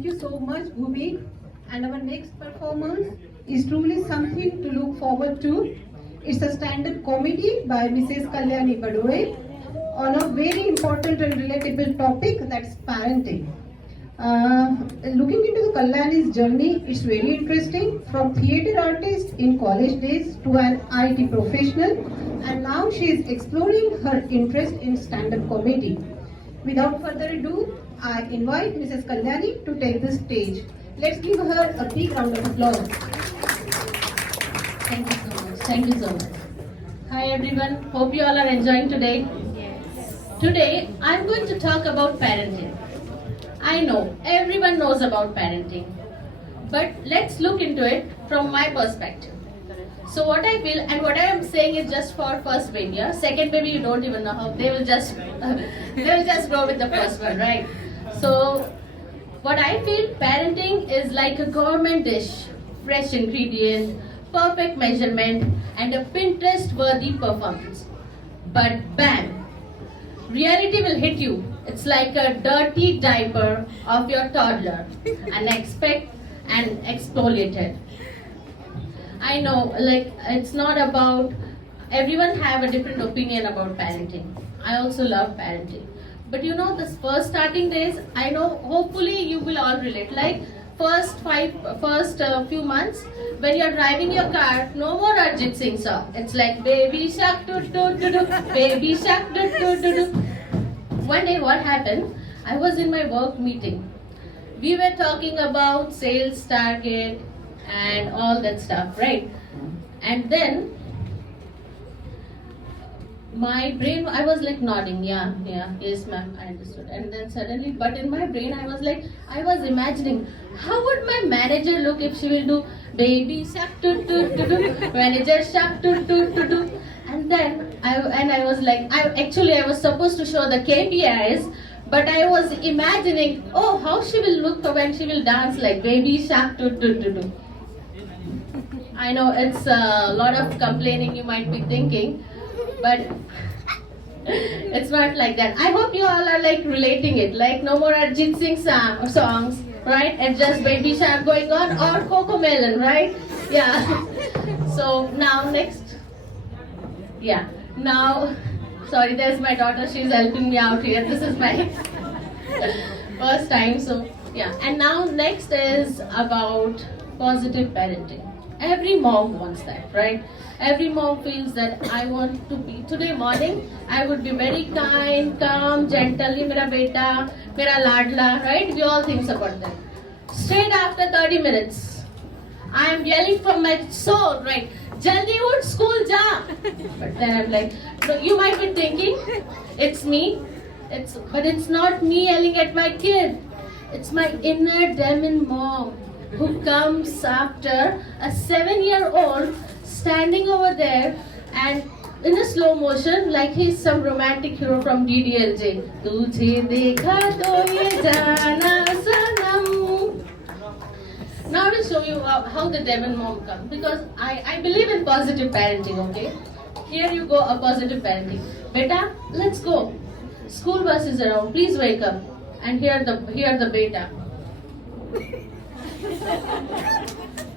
Thank you so much, Bhumi. And our next performance is truly something to look forward to. It's a stand-up comedy by Mrs. Kalyani Badwe on a very important and relatable topic, that's parenting. Looking into the Kalyani's journey, it's very interesting. From theatre artist in college days to an IT professional, and now she is exploring her interest in stand-up comedy. Without further ado, I invite Mrs. Kalyani to take the stage. Let's give her a big round of applause. Thank you so much. Thank you so much. Hi everyone. Hope you all are enjoying today. Today I'm going to talk about parenting. I know everyone knows about parenting, but let's look into it from my perspective. So what I feel and what I am saying is just for first baby. Yeah? Second baby you don't even know how they will just grow with the first one, right? So what I feel, parenting is like a government dish, fresh ingredient, perfect measurement, and a Pinterest-worthy performance. But bam, reality will hit you. It's like a dirty diaper of your toddler, unexpected and exfoliated. I know, like, it's not about, everyone have a different opinion about parenting. I also love parenting. But you know, this first starting days, I know, hopefully you will all relate. Like, first few months, when you're driving your car, no more Arjit Singh song. It's like, baby shark doo doo doo doo, baby shark doo doo doo doo. One day what happened, I was in my work meeting. We were talking about sales target and all that stuff, right? And then my brain, I was like nodding, yeah, yes ma'am, I understood. And then suddenly, but in my brain I was like, I was imagining, how would my manager look if she will do baby shark doo doo doo doo, manager shark doo doo doo doo. And then I was like, I was supposed to show the KPIs, but I was imagining, oh, how she will look when she will dance like baby shark doo doo doo doo. I know it's a lot of complaining you might be thinking, but it's not like that. I hope you all are like relating it, like no more Arjit Singh songs, right? It's just baby shark going on or Coco Melon, right? Yeah. So now next. Yeah. Now, sorry, there's my daughter. She's helping me out here. This is my first time. So yeah. And now next is about positive parenting. Every mom wants that, right? Every mom feels that I want to be, today morning, I would be very kind, calm, gentle, mera beta, mera ladla, right? We all think about that. Straight after 30 minutes, I am yelling from my soul, right? Jaldi ud, school ja. But then I'm like, so you might be thinking, it's me. But it's not me yelling at my kid. It's my inner demon mom who comes after a 7-year-old standing over there and in a slow motion like he's some romantic hero from DDLJ. Tujhe dekha to ye jana sanam. Now I will show you how the demon mom comes, because I believe in positive parenting, okay? Here you go, a positive parenting. Beta, let's go. School bus is around, please wake up. And here the beta.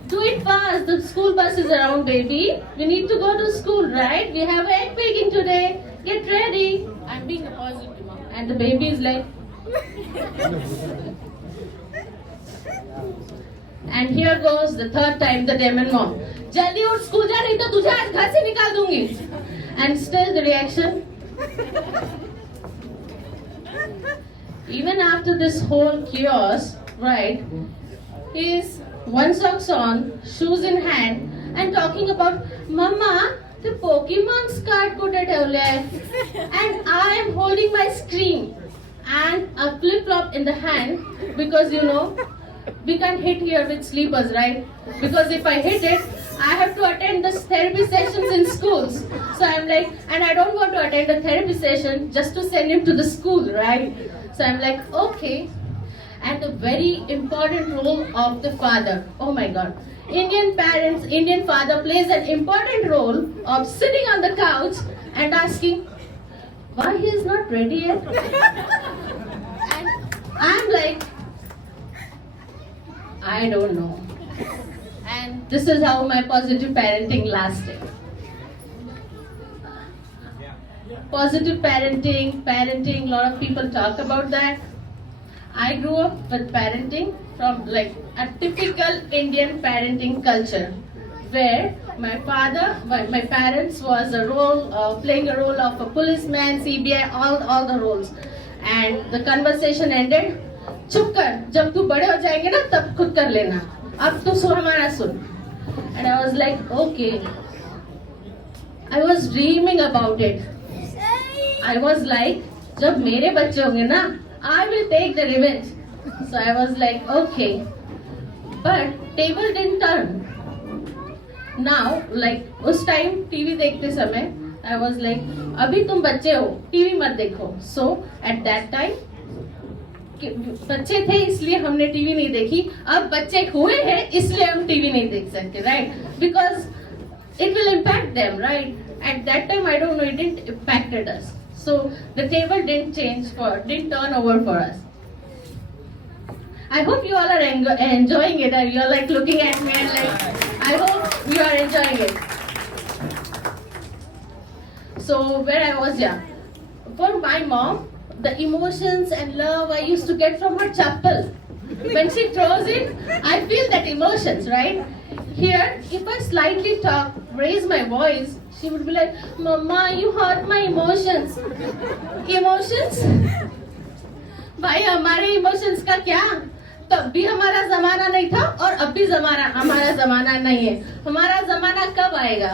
Do it fast, the school bus is around, baby. We need to go to school, right? We have egg baking today. Get ready. I'm being a positive mom. And the baby is like... And here goes the third time, the demon mom. Jaldi uth school ja, nahi to tujhe aaj ghar se nikal dungi. And still the reaction. Even after this whole chaos, right? He's one socks on, shoes in hand, and talking about, Mama, the Pokemon's card kude thevle, and I am holding my screen and a flip-flop in the hand, because you know, we can't hit here with sleepers, right? Because if I hit it, I have to attend the therapy sessions in schools. So I'm like, and I don't want to attend a therapy session just to send him to the school, right? So I'm like, okay. And the very important role of the father. Oh my God. Indian parents, Indian father plays an important role of sitting on the couch and asking, why he is not ready yet? And I'm like, I don't know. And this is how my positive parenting lasted. Positive parenting, lot of people talk about that. I grew up with parenting from like a typical Indian parenting culture, where my parents was playing a role of a policeman, CBI, all the roles, and the conversation ended. चुप कर, जब तू बड़े हो जाएंगे ना तब खुद कर लेना, अब तू हमारा सुन. And I was like, okay. I was dreaming about it. I was like, जब मेरे बच्चे होंगे ना, I will take the revenge. So I was like, okay. But table didn't turn. Now, like उस time TV देखते समय, I was like, अभी तुम बच्चे हो, TV मत देखो. So at that time, बच्चे थे इसलिए हमने टीवी नहीं देखी. अब बच्चे हुए हैं इसलिए हम टीवी नहीं देख सकते, right? Because it will impact them, right? At that time, I don't know, it didn't impacted us. So the table didn't turn over for us. I hope you all are enjoying it. And you're like looking at me and like, I hope you are enjoying it. So where I was, yeah. For my mom, the emotions and love I used to get from her chappal. When she throws it, I feel that emotions, right? Here, if I slightly raise my voice, she would be like, Mama, you hurt my emotions. Emotions? भाई हमारे emotions का क्या? तब भी हमारा जमाना नहीं था और अब भी हमारा जमाना नहीं है. हमारा जमाना कब आएगा?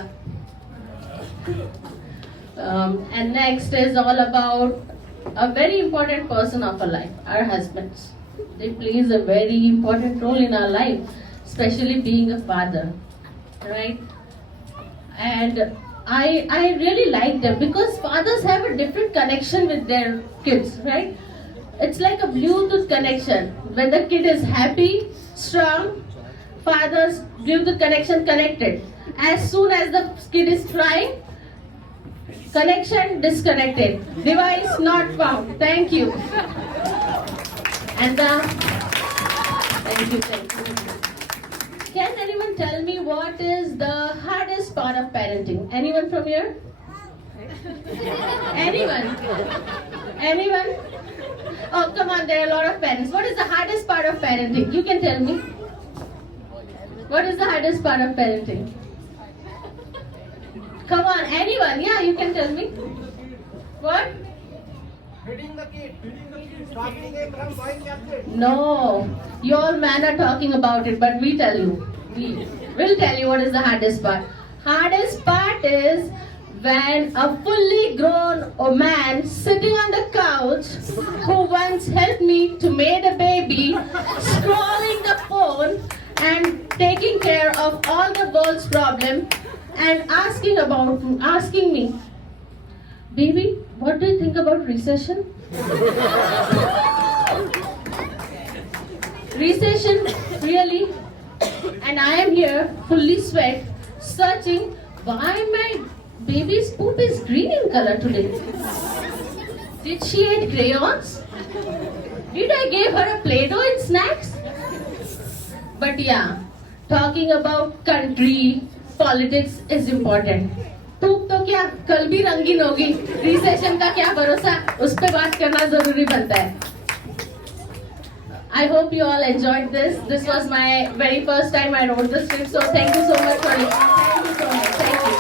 And next is all about a very important person of our life, our husbands. They plays a very important role in our life, especially being a father, right? And I really like them because fathers have a different connection with their kids, right? It's like a Bluetooth connection. When the kid is happy, strong, fathers Bluetooth connection connected. As soon as the kid is crying, connection disconnected. Device not found. Thank you. And thank you. Can anyone tell me what is the hardest part of parenting? Anyone from here? Anyone? Anyone? Oh, come on, there are a lot of parents. What is the hardest part of parenting? You can tell me. What is the hardest part of parenting? Come on, anyone? Yeah, you can tell me. What? Feeding the kid. Talking them from buying captain. No, you all men are talking about it, but we tell you. We will tell you what is the hardest part. Hardest part is when a fully grown man sitting on the couch who once helped me to make a baby, scrolling the phone and taking care of all the world's problem and asking me, baby, what do you think about recession? Recession, really? And I am here, fully sweat, searching why my baby's poop is green in color today. Did she eat crayons? Did I give her a Play-Doh in snacks? But yeah, talking about country, politics is important. धूप तो क्या कल भी रंगीन होगी. Recession का क्या भरोसा, उस पे बात करना जरूरी बनता है. I hope you all enjoyed this. This was my very first time I wrote the script, so thank you so much for listening. Thank you so much. Thank you.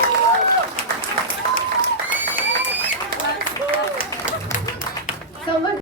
Someone